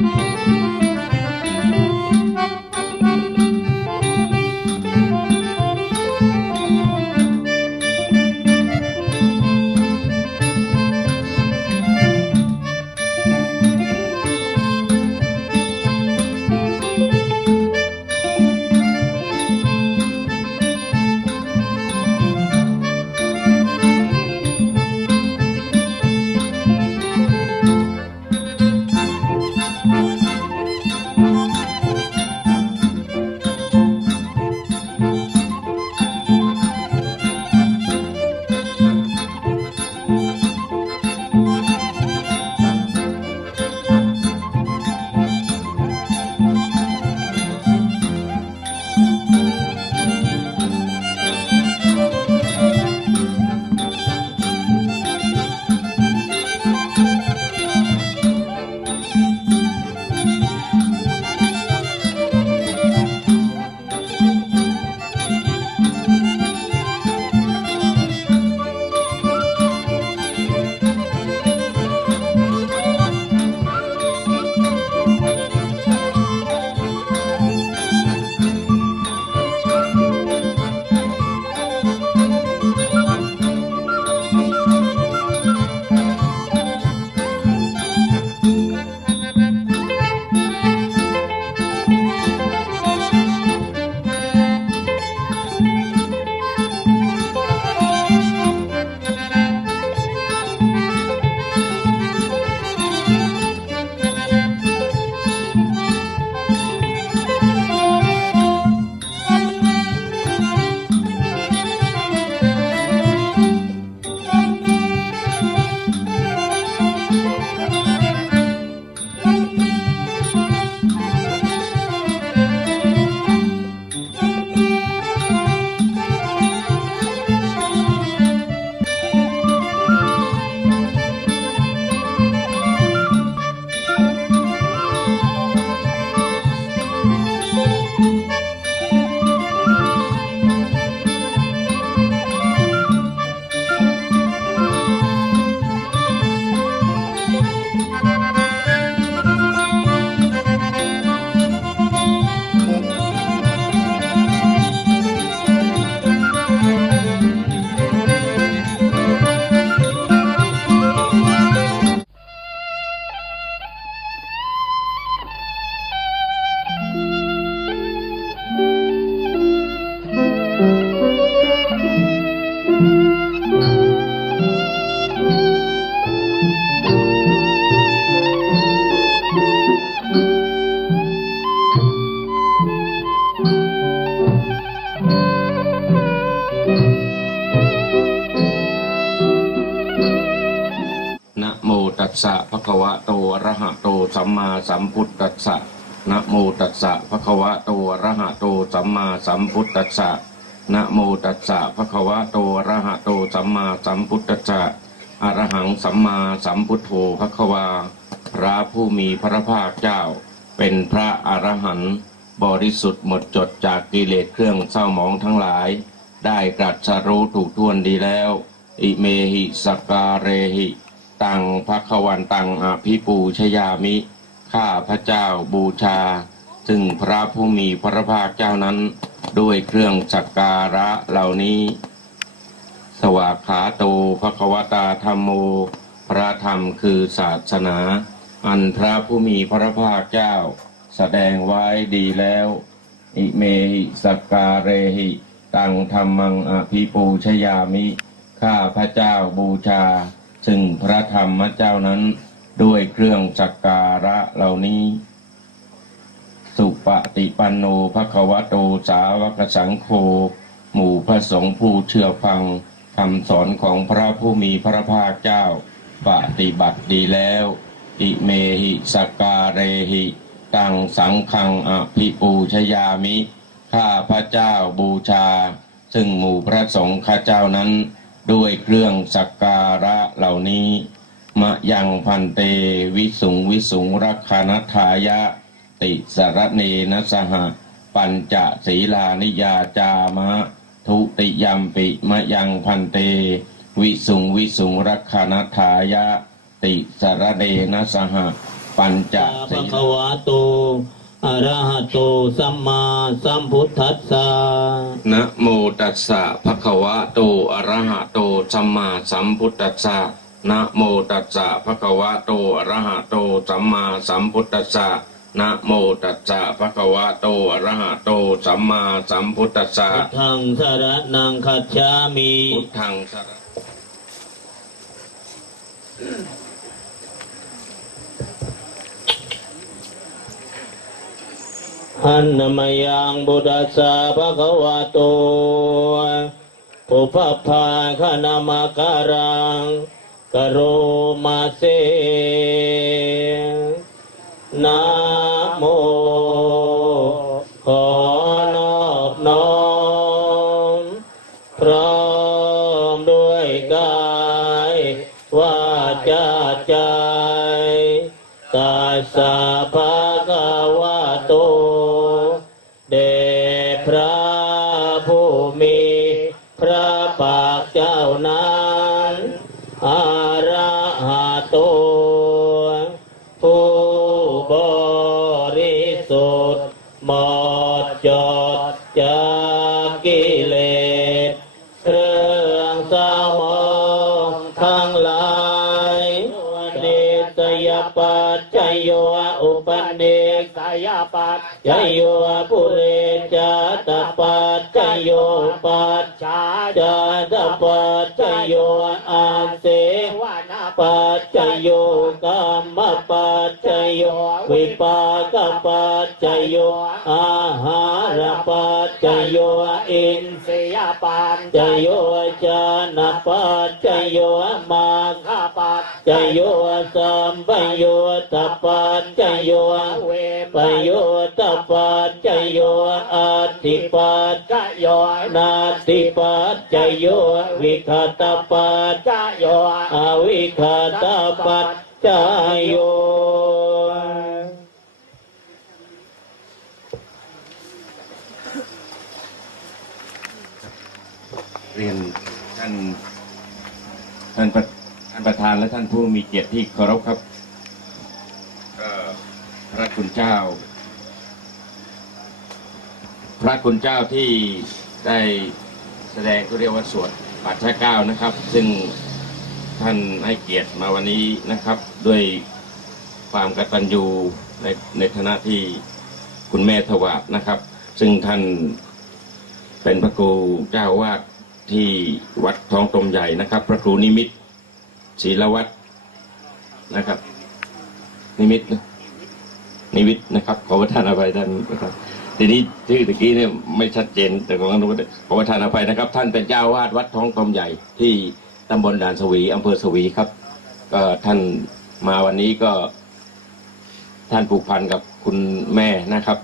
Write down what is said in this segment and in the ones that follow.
Música สัมพุทธัสสะนะโมตัสสะภะคะวะโตอะระหะโตสัมมาสัมพุทธัสสะนะโมตัสสะภะคะวะโตอะระหะโตสัมมาสัมพุทธัสสะอะระหังสัมมาสัมพุทโธภะคะวาพระผู้มีพระภาคเจ้า เป็นพระอรหันต์บริสุทธิ์หมดจดจากกิเลสเครื่องเศร้าหมองทั้งหลาย ได้ตรัสรู้ถูกท่วนดีแล้ว อิเมหิสการเรหิ ตังภควันตังอภิปูชยามิ ข้าพระเจ้าบูชาซึ่งพระผู้มีพระภาคเจ้านั้น ด้วยเครื่องสักการะเหล่านี้ สวากขาโตภควตาธรรมโม พระธรรมคือศาสนา อันพระผู้มีพระภาคเจ้า แสดงไว้ดีแล้ว อิเมหิสกการเรหิตังธรรมังอภิปูชยามิ ข้าพระเจ้าบูชาซึ่งพระธรรมเจ้านั้น ด้วยเครื่องสักการะเหล่านี้ สุปฏิปันโนภควโตสาวกสังโฆหมู่พระสงฆ์ผู้เชื่อฟังคำสอนของพระผู้มีพระภาคเจ้า ปฏิบัติดีแล้ว อิเมหิสกการเรหิตังสังฆังอภิปูชยามิ ข้าพระเจ้าบูชา ซึ่งหมู่พระสงฆ์ข้าเจ้านั้น ด้วยเครื่องสักการะเหล่านี้ มะยังพันเตวิสุงวิสุงรักขณทายะ ติสรเนนะสหปัญจศีลานิยาจามะ ทุติยมปิมะยังพันเต วิสุงวิสุงรักขณทายะ ติสรเนนะสหปัญจภะศีคะวะโตอะระหะโตสัมมาสัมพุทธัสสะนะโมตัสสะภะคะวะโตอะระหะโตสัมมาสัมพุทธัสสะ นะโมตัสสะภะคะวะโตอะระหะโตสัมมาสัมพุทธัสสะนะโมตัสสะภะคะวะโตอะระหะโตสัมมาสัมพุทธัสสะพุทธังสรณังคัจฉามิพุทธังสรณหันนมยังบุตสสะภะคะวะโตปุพพาคณามการัง กโรมาเซนาโมขอนอบน้อมพร้อมด้วยกายวาจาใจกาสาภา ปัจจโยปุเรจตปัจจโยปัจจาจตปัจจโยอาเสวนาปัจจโยกรรมปัจจโยวิปากปัจจโยอาหารปัจจโยอินทรียปัจจโยจานปัจจโยมาคปั จจโยสัมปโยตปัจจโยเวปโยตปัจจโยอาติปัจจโยนาติปัจจโยวิคตปัจจโยอวิคตปัจจโยเรียนท่านท่านประานประธานและท่านผู้มีเกียรติที่เคารพครับเอ่อพระคุณเจ้า พระคุณเจ้าที่ได้แสดงก็เรียกว่าสวดปัจฉาเก้านะครับ ซึ่งท่านให้เกียรติมาวันนี้นะครับ ด้วยความกตัญญูในในฐานะที่คุณแม่ถวาดนะครับ ซึ่งท่านเป็นพระครูเจ้าอาวาดที่วัดท้องตมใหญ่นะครับ พระครูนิมิตร ศีลวัตรนะครับ นิมิตนะนิมิตนะครับ ขอประทานอภัยท่านนะครับ ทีนี้ชื่อตะกี้เนี่ยไม่ชัดเจน แต่ของอนุวัฒน์ขอประทานอภัยนะครับ ท่านเป็นเจ้าวาดวัดท้องตมใหญ่ที่ตำบลด่านสวีอำเภอสวีครับ ก็ท่านมาวันนี้ก็ ท่านผูกพันกับคุณแม่นะครับ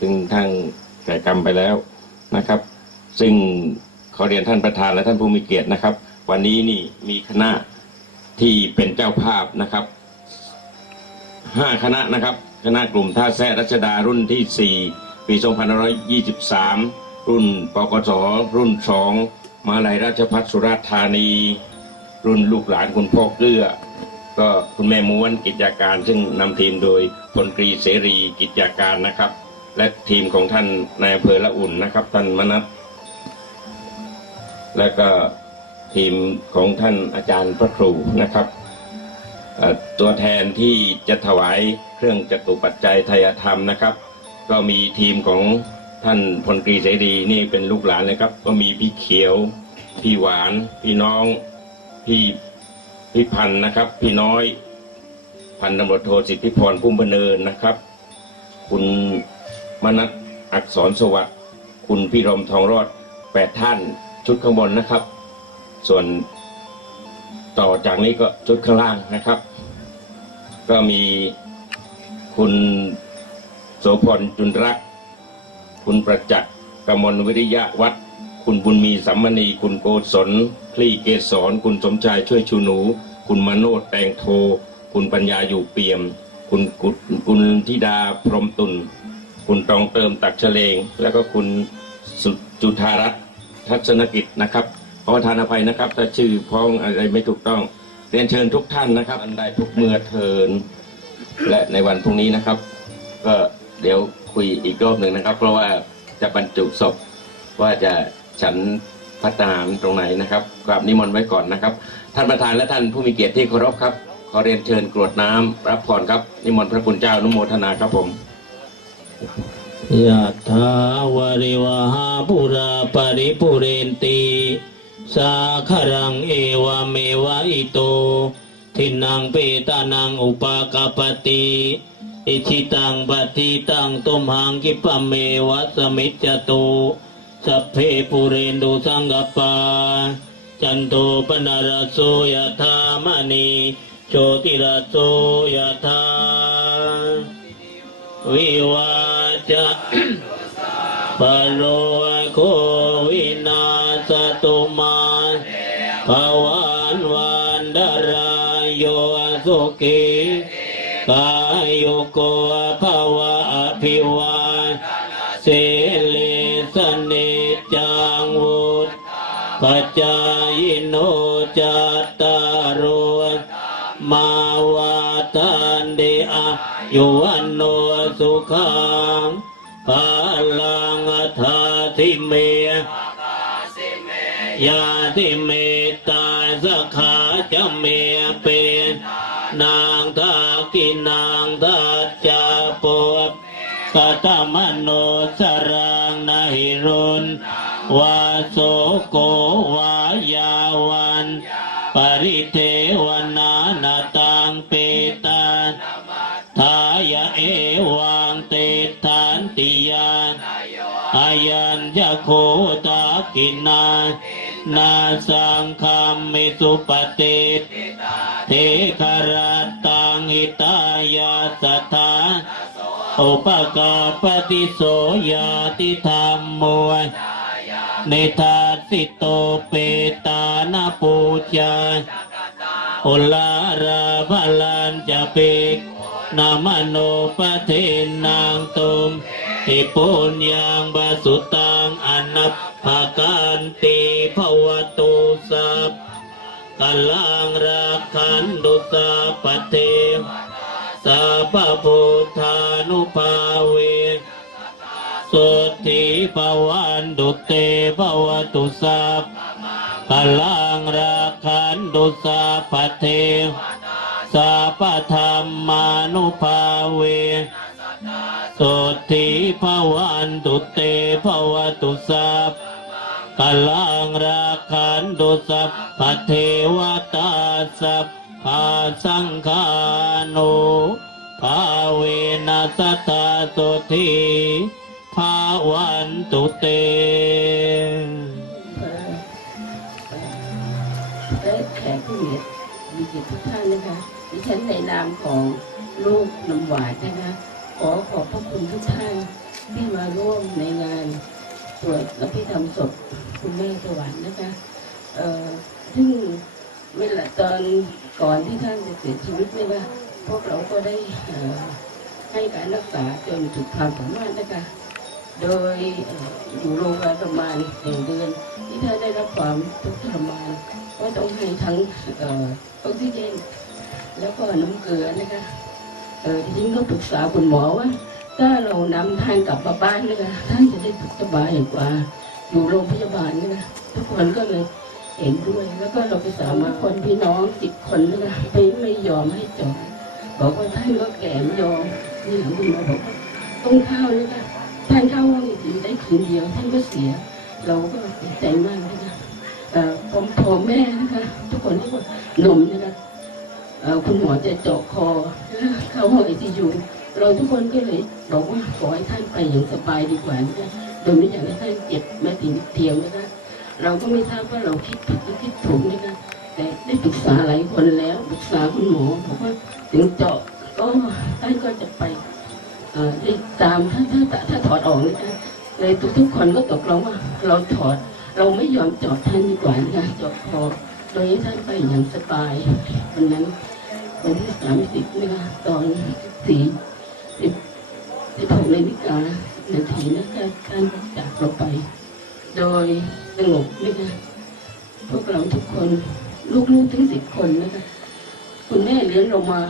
ซึ่งทางแก่กรรมไปแล้วนะครับ ซึ่งขอเรียนท่านประธานและท่านผู้มีเกียรตินะครับ วันนี้นี่มีคณะ ที่เป็นเจ้าภาพนะครับห้าคณะนะครับคณะกลุ่มท่าแซ่รัชดารุ่นที่ 4 ปี 2523 รุ่นปกสรุ่น 2 มาลัยราชพัฒสุราษฎร์ธานี รุ่นลูกหลานคุณพ่อเกื้อ ก็คุณแม่ม้วนกิจการ ซึ่งนำทีมโดยพลตรีเสรีกิจการนะครับ และทีมของท่านนายอำเภอละอุ่นนะครับท่านมนัสและก็ ทีมของท่านอาจารย์พระครูนะครับตัวแทนที่จะถวายเครื่องจตุปัจจัยทายธรรมนะครับ ก็มีทีมของท่านพลตรีเสรีนี่เป็นลูกหลานนะครับ ก็มีพี่เขียว พี่หวาน พี่น้อง พี่พี่พันธ์นะครับ พี่น้อย พันตำรวจโทสิทธิพรพุ่มพเนินนะครับ คุณมนัสอักษรสวัสดิ์คุณพี่รมทองรอดแปดท่านชุดข้างบนนะครับ ส่วนต่อจากนี้ก็ชุดข้างล่างนะครับ ก็มีคุณโสพลจุนรัก คุณประจักษ์กมลวิริยะวัฒน์คุณบุญมีสัมมณี คุณโกศลคลี่เกศรคุณสมชายช่วยชูหนู คุณมโนดแตงโท คุณปัญญาอยู่เปี่ยม คุณกุศคุณธิดาพรหมตุลคุณตรองเติมตักเฉลง แล้วก็คุณสุจุธารัตน์ทัศนกิจนะครับ ขอประทานอภัยนะครับ ถ้าชื่อพ้องอะไรไม่ถูกต้อง เรียนเชิญทุกท่านนะครับ อันใดทุกเมื่อเทิน และในวันพรุ่งนี้นะครับ ก็เดี๋ยวคุยอีกรอบหนึ่งนะครับ เพราะว่าจะบรรจุศพว่าจะฉันพัฒหารตรงไหนนะครับกราบนิมนต์ไว้ก่อนนะครับ ท่านประธานและท่านผู้มีเกียรติที่เคารพครับ ขอเรียนเชิญกรวดน้ำรับพรครับ นิมนต์พระคุณเจ้าอนุโมทนาครับผม ยะถาวริวหาปุราปริปุเรนติ สาครังเอวเมวะอิโต ทินังเปตานังอุปากปปติอิชิตังปฏิตังตุมหังกิปะเมวะสมิจจตุสัพเพปุเรนดูสังกปา จันโทปนารโสยธามณีโชติรโสยธาวิวาจะปโรโควิ สตุมาภวันวันดารายโยสุขีกายโยโกภวะอภิวาเสเลสเนจังวุฒปัจจายโนจัตตารโอมาวาทันเดอายุวันโนสุขังพลังอัฏฐาทิเม ยาทิเมตตาสขาจะเมเป็นนางทากินางทัจจาปวกตมโนสรังนหิรุนวาโสโกวายาวัน ปริเทวนานาตังเปตานทายะเอวังเตทานติยานอายัญญโคตากินาน นาสังคามเมสุปฏิเทคารตังหิตายาสัทธาอุปกาปฏิโสยาติธรรมมวยเนธาสิโตเปตานาปูจาโอลาราพลันจะเปกนามโนปเทนางตุม หิปุญญังบาสุตังอนัปภาการติภวตุสัพกัลังรักขันตุสาปเทสัพพุทธานุภาเวสุทิภวันดุเตภวตุสัพพลังราคันตุสัพเทสัพธรรมานุภาเวส สุทิภวันตุเตภวตุสัพพลังราคันตุสัพพเทวตาสัพพาสังฆานุภาเวนัสตาสุทิภาวันตุเตแขกผู้มีมีเกียรติทุกท่านนะคะดิฉันในนามของลูกน้ำหวานนะคะ อขอบพระคุณทุกท่านที่มาร่วมในงานสวดและพิธรรมศพคุณแม่สวรรค์นะคะเอ่อซึ่งเวลาตอนก่อนที่ท่านจะเสียชีวิตเนี่ยว่าพวกเราก็ได้ให้การรักษาจนสุดความสามารถนะคะโดยอยู่โรงพยาบาลประมาณหนึ่งเดือน ที่ท่านได้รับความทุกข์ทรมานก็ต้องให้ทั้งเอ่อออกซิเจนแล้วก็น้ำเกลือนะคะ เออทีนี้ก็ปรึกษาคุณหมอว่า ถ้าเรานำท่านกลับมาบ้านนะคะท่านจะได้สุขสบายกว่า อยู่โรงพยาบาลนะคะทุกคนก็เลยเห็นด้วย แล้วก็เราไปสามาคนพี่น้องสิบคนนะคะไม่ไม่ยอมให้จอดบอกว่าท่านก็แก่ไม่ยอมนี่หลังคุณหมอบอกว่าต้องเข้านะคะท่านเข้าห้องถึงได้คืนเดียวท่านก็เสีย เราก็เสียใจมากนะคะเอ่อผมพ่อแม่นะคะ ทุกคนที่ว่าหนุ่มนะคะ คุณหมอจะเจาะคอเข้าห้องไอซียูเราทุกคนก็เลยบอกว่าขอให้ท่านไปอย่างสบายดีกว่านะโดยไม่อยากให้ท่านเจ็บแม้แต่นิดเดียวนะคะเราก็ไม่ทราบว่าเราคิดผิดหรือคิดถูกนะคะแต่ได้ปรึกษาหลายคนแล้วปรึกษาคุณหมอบอกว่าถึงเจาะก็ท่านก็จะไปได้ตามถ้าถ้าถ้าถอดออกนะคะเลยทุกทุกๆคนก็ตกลงว่า เราถอดเราไม่ยอมเจาะท่านดีกว่านะคะเจาะคอโดยให้ท่านไปอย่างสบายวันนั้น วันที่สามสิบนะคะตอนสี่สิบสิบหกนาฬิกานาทีนะคะท่านจากเราไป โดยสงบนะคะพวกเราทุกคนลูกๆทั้งสิบคนนะคะคุณแม่เลี้ยงเรามา